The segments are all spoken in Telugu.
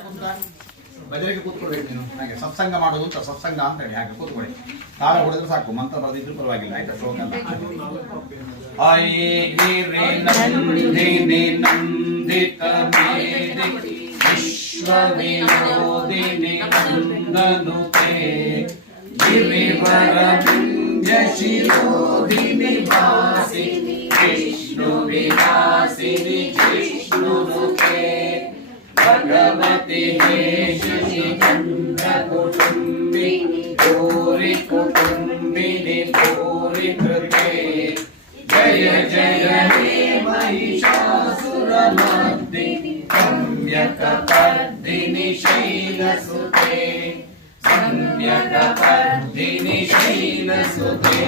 कुंदन बजरगे कूद को दे तू नागे सत्संग माडू ಅಂತ सत्संग ಅಂತ ಹೇಳಿ ಹಾಗೆ कूद ಕೋಯಿ ತಾಳ ಹುಡುದ್ರ ಸಾಕು ಮಂತ್ರ ಬರೆದ್ರ ಪರವಾಗಿಲ್ಲ ಐತೆ ಶೋಕ ಅಂತ ಆಯಿ ಗಿರಿನ ನಂದಿತ ಮೇದಿ ವಿಶ್ವ เม ನೋದಿನಿ ಕುಂದನುತೇ ಜಿವಿವರ ಹಿಂಧಶಿ โล দিনী ವಾಸಿನಿ ವಿಷ್ಣು ବିರಾಸಿನಿ शशिचन्द्रकुटुम्बिनि गौरि कुटुम्बिनि गौरि कृते जय जय हे महिषासुरमर्दिनि सम्यकपर्दिनि शैलसुते सम्यकपर्दिनि शैलसुते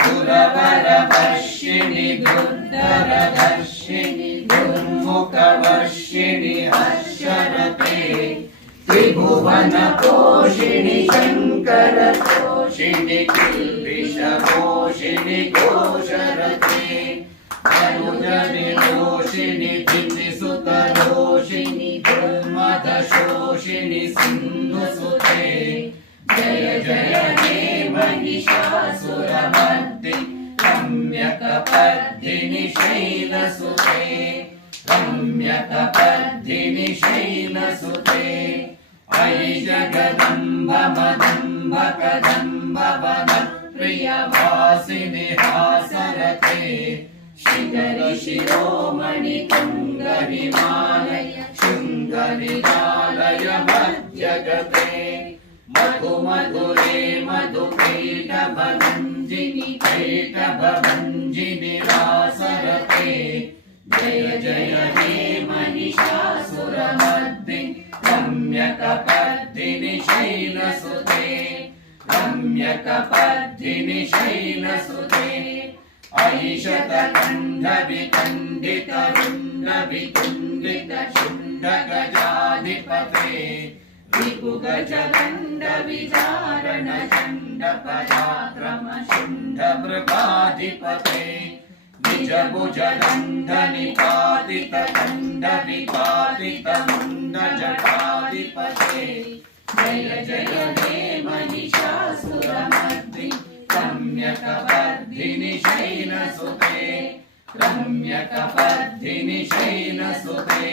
सुरवरवर्षिणि दुर्धरवर्षिणि दुर्मुखवर्षिणि हर्ष शरते त्रिभुवन पोषिणि शङ्कर पोषिणि किल्बिष गोशरते अरुजनि दोषिणि दिसुत दोषिणि गुल्मद शोषिणि सिन्धुसुते जय जय हे सम्यक् पद्मिनि शैलसुते सम्यक पद्मिनि शैलसुते अयि जगदम्बमदम्ब शिखरि शिरोमणि कुङ्गविमालय शृङ्गविदालय मध्यगते मधु मधुरे मधुकैटभगञ्जिनि कैटभगञ्जिनि वासरते जय जय हे मनिषासुरमद्विशैल सुते गम्यकपद्दिनि शैल सुते अयिषण्ड विकण्डित शुण्ड विकुण्डित शुण्ड गजाधिपते विपु भुजदण्डनिपातितदण्डनिपातितमुण्डजटाधिपते जय जय हे महिषासुरमर्दि रम्यकवर्धिनि शैनसुते रम्यकवर्धिनि शैनसुते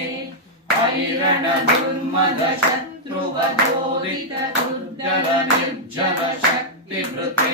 ऐरणदुर्मदशत्रुवदोदितदुर्जलनिर्जलशक्तिभृते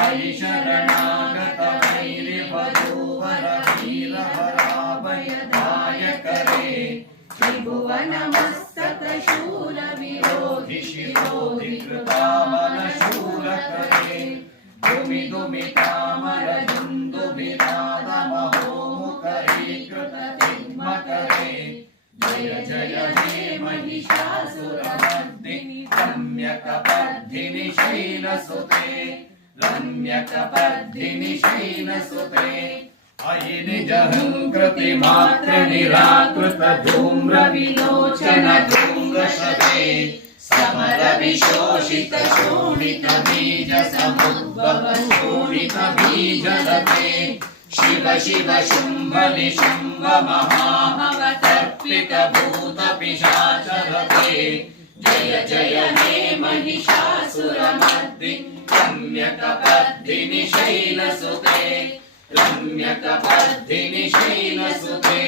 अयि शरणागत वैर्वधूवर वीरभराभयदायक रे त्रिभुवनमस्तक शूल विरोधि शिरोधि कृतामल शूलक रे दुमि दुमि तामर दुन्दुबिनाद महोमुख रे कृत तिग्मक रे जय जय हे महिषासुरमर्दिनि सम्यक् शैलसुते सम्यकपद्धिनिशैनसुते अयि निजहं कृति मात्र निराकृत धूम्रविलोचन धूम्रशते समरविशोषित शोणित बीज समुद्भव शोणित बीज लते शिव शिव शुम्भ महाभव तर्पित भूत पिशाच జయ జయ మే महिषासुरमर्दि रम्यकपर्दिनि शैलसुते रम्यकपर्दिनि शैलसुते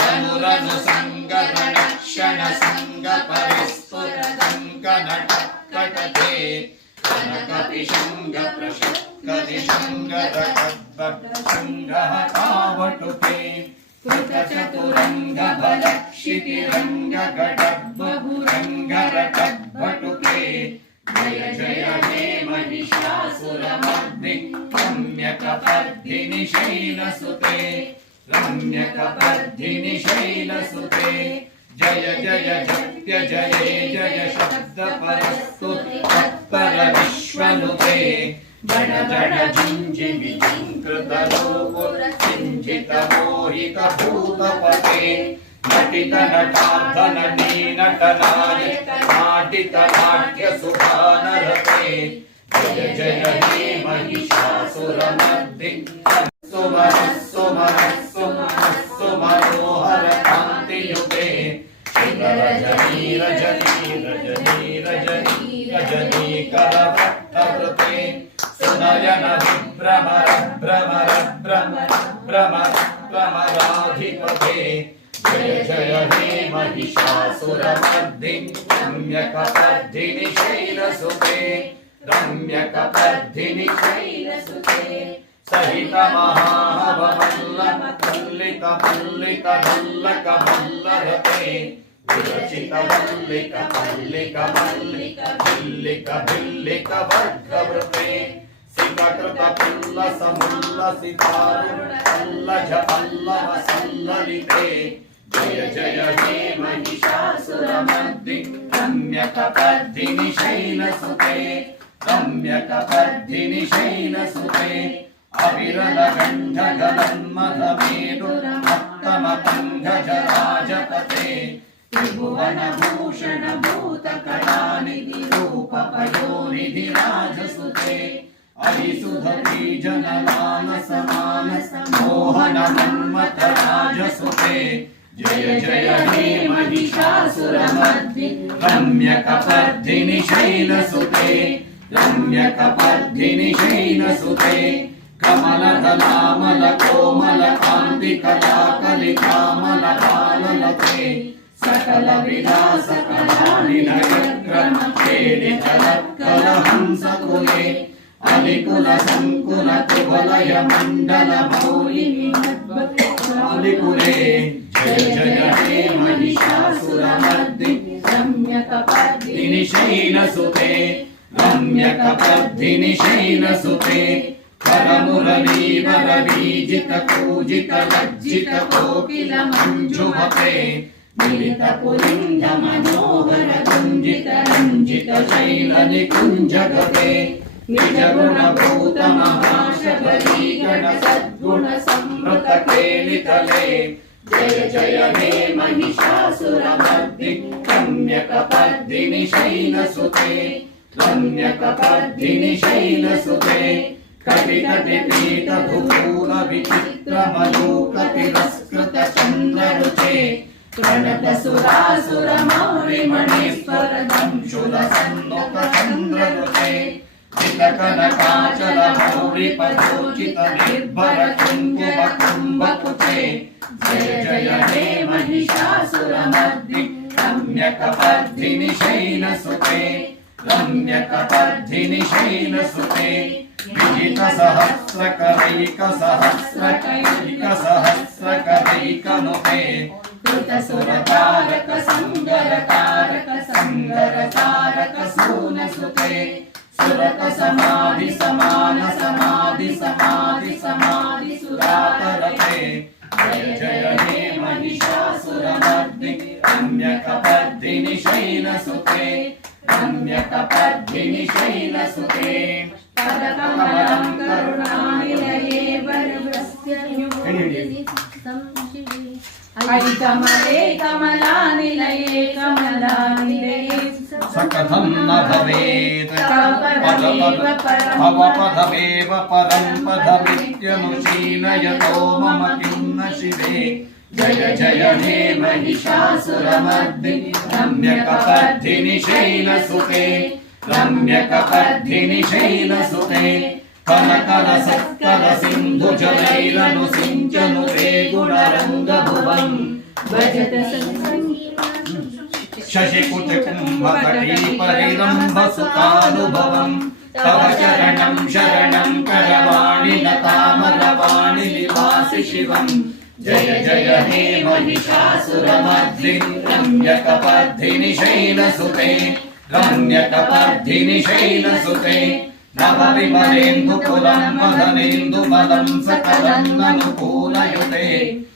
धनुरनुसङ्गरणक्षणसङ्गपरिस्फुरदङ्कनटकटते कनकपिशङ्गप्रशङ्गदिशङ्गदकद्भक्तशङ्गः कावटुके कृतचतुरङ्गबलक्षितिरङ्गकडब्बहुरङ्गरटब्बटुके जय जय हे महिषासुरमर्दि रम्यकपर्धिनि जय जय जय शब्दपरस्तु गण गण जिञ्जिविजिङ्कृतलोकुरचिञ्चितमोहितभूतपते नटितनटार्धननीनटनाय नाटितनाट्यसुभानरते जय जय हे महिषासुरमद्दिक् सुमन सुमन सुमन सुमनोहर कान्तियुगे शिवरजनीर భ్రమర భ్రమర భ్రమర భ్రమర భ్రమరాధిపతే జయ జయ హే महिषासुरमर्दिं रम्यकपर्धिनि शैलसुते रम्यकपर्धिनि शैलसुते सहितमहाहवल्लपल्लितपल्लितभल्लकभल्लरते विरचितवल्लिकपल्लिकमल्लिकभिल्लिकभिल्लिकवर्गवृते శివకృత పల్ల సముల్ల సితారు పల్లజ పల్లవ సల్లలితే జయ జయ హే మహిషాసురమర్ది రమ్యక పద్ధిని శైలసుతే రమ్యక పద్ధిని శైలసుతే అవిరల గంధగలన్మధమేరు ఉత్తమ పంగజ రాజపతే త్రిభువన భూషణ భూత కళానిధి రూపపయోనిధి రాజసుతే अभिसुधती जनदान समान मोहन मन्मथ राजसुते जय जय हे महिषासुरमर्दि रम्यकपर्धिनि शैलसुते रम्यकपर्धिनि शैलसुते कमलधलामलकोमलकान्तिकलाकलिकामलकाललते सकलविलासकलानिलयक्रमखेडिकलकलहंसकुले అలికుల సంకుల కువలయ మండల మౌలిని అలికులే జయ జయ హే మహిషాసుర మర్ది రమ్యక పద్ధిని శైన సుతే రమ్యక పద్ధిని శైన సుతే పరమురవీవర వీజిత పూజిత లజ్జిత కోకిల మంజుమతే మిలిత పులింద మనోహర కుంజిత రంజిత శైలని కుంజగతే निजगुणभूतमहाशबलीगणसद्गुणसंवृतकेलितले जय जय मे महिषासुरमर्दि रम्यकपर्दिनि शैलसुते रम्यकपर्दिनि शैलसुते कविकटिपीतभूलविचित्रमलोकतिरस्कृतचन्द्ररुचे प्रणतसुरासुरमौरिमणेश्वरदंशुलसन्नुपचन्द्ररुचे కనకాచల మౌరిపదోచిత నిర్భర కుంకుమ కుంభకుచే జయ జయ హే మహిషాసురమర్ది రమ్యకపర్ధిని శైల సుతే రమ్యకపర్ధిని శైల సుతే విజిత సహస్ర కవైక సహస్ర కైక సహస్ర కవైక నుతే కృత సుర తారక సంగర తారక సంగర समाधि समान समाधि समाधि समाधि सुरातरते जय जय हे महिषासुरमर्दि रम्यकपर्दिनि शैलसुते रम्यकपर्दिनि शैलसुते पदकमलं करुणानिलये वरवस्य कमलानिलये कमलानिलये स न भवेत् भवपदमेव परं पदमित्यनुशीलयतो मम किं न शिवे जय जय हे महिषासुरमर्दिनि रम्यकपर्धिनि शैलसुते रम्यकपर्धिनि शैलसुते कनकरसत्करसिन्धुजलैरनुसिञ्चनुते गुणरङ्गभुवम् भजत शशिकुटकुम्भकटीपरिरम्भसुतानुभवम् तव शरणं शरणं करवाणि लतामरवाणि निवासि शिवम् जय जय हे महिषासुरमर्धिनि रम्यकपर्धिनि शैलसुते रम्यकपर्धिनि शैलसुते नवविमलेन्दुकुलं मदनेन्दुमदं सकलं ननुकूलयुते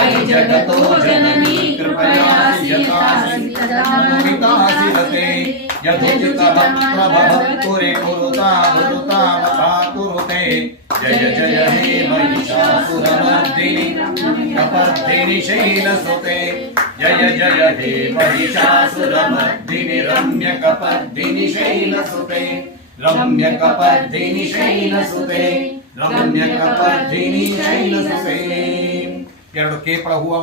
अयि जगतो जननी कृपयासि यथासि मोहितासि रते जय जय हे महिषासुरमर्दिनि कपर्दिनि शैलसुते जय जय हे Mahishasuramardini रम्यकपर्दिनि शैलसुते रम्यकपर्दिनि शैलसुते रम्यकपर्दिनि शैलसुते Quero que ir para a rua